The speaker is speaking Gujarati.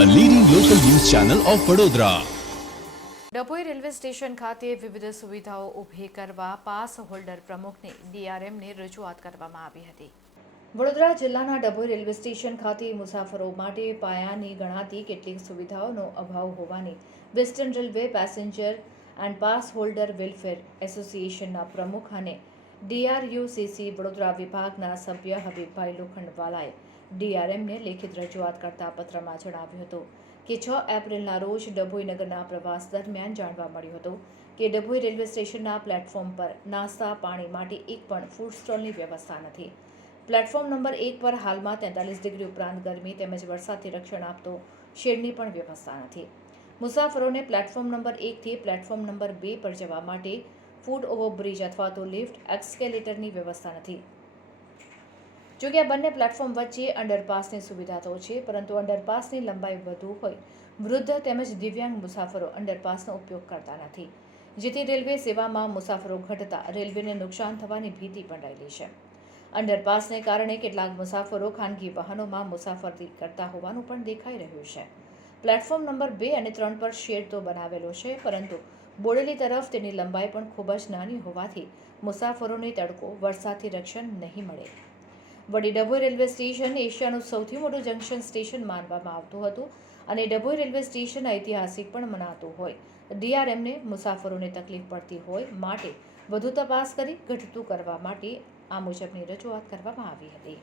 Channel of Vadodara Dabhoi railway station ખાતે વિવિધ સુવિધાઓ ઊભી કરવા પાસ હોલ્ડર પ્રમુખને ડીઆરએમને રજૂઆત કરવામાં આવી હતી. વડોદરા જિલ્લાના ડભોઈ રેલવે સ્ટેશન ખાતે મુસાફરો માટે પાયાની ગણાતી કેટલીક સુવિધાઓનો અભાવ હોવાની western railway passenger and pass holder welfare એસોસિએશનના પ્રમુખ અને ડીઆરયુસીસી વડોદરા વિભાગના સભ્ય હબીબભાઈ લોખંડવાલાએ ડીઆરએમને લેખિત રજૂઆત કરતા પત્રમાં જણાવ્યું હતું કે છ એપ્રિલના રોજ ડભોઈ નગરના પ્રવાસ દરમિયાન જાણવા મળ્યું હતું કે ડભોઈ રેલવે સ્ટેશનના પ્લેટફોર્મ પર નાસ્તા, પાણી માટે એક પણ ફૂડ સ્ટોલની વ્યવસ્થા નથી. પ્લેટફોર્મ નંબર એક પર હાલમાં તેતાલીસ ડિગ્રી ઉપરાંત ગરમી તેમજ વરસાદથી રક્ષણ આપતો શેડની પણ વ્યવસ્થા નથી. મુસાફરોને પ્લેટફોર્મ નંબર એકથી પ્લેટફોર્મ નંબર બે પર જવા માટે ફૂડ ઓવરબ્રિજ અથવા તો લિફ્ટ એક્સકેલેટરની વ્યવસ્થા નથી. જો કે આ બંને પ્લેટફોર્મ વચ્ચે અંડરપાસની સુવિધા તો છે, પરંતુ અંડરપાસની લંબાઈ વધુ હોય, વૃદ્ધ તેમજ દિવ્યાંગ મુસાફરો અંડરપાસનો ઉપયોગ કરતા નથી, જેથી રેલવે સેવામાં મુસાફરો ઘટતા રેલવેને નુકસાન થવાની ભીતિ પણ રહેલી છે. અંડરપાસને કારણે કેટલાક મુસાફરો ખાનગી વાહનોમાં મુસાફરી કરતા હોવાનું પણ દેખાઈ રહ્યું છે. પ્લેટફોર્મ નંબર બે અને ત્રણ પર શેડ તો બનાવેલો છે, પરંતુ બોડેલી તરફ તેની લંબાઈ પણ ખૂબ જ નાની હોવાથી મુસાફરોને તડકો, વરસાદથી રક્ષણ નહીં મળે. વળી ડભોઈ રેલવે સ્ટેશન એશિયાનું સૌથી મોટું જંકશન સ્ટેશન માનવામાં આવતું હતું અને ડભોઈ રેલવે સ્ટેશન ઐતિહાસિક પણ મનાતું હોય. ડીઆરએમને મુસાફરોને તકલીફ પડતી હોય માટે વધુ તપાસ કરી, ઘટતું કરવા માટે આ મુજબની રજૂઆત કરવામાં આવી હતી.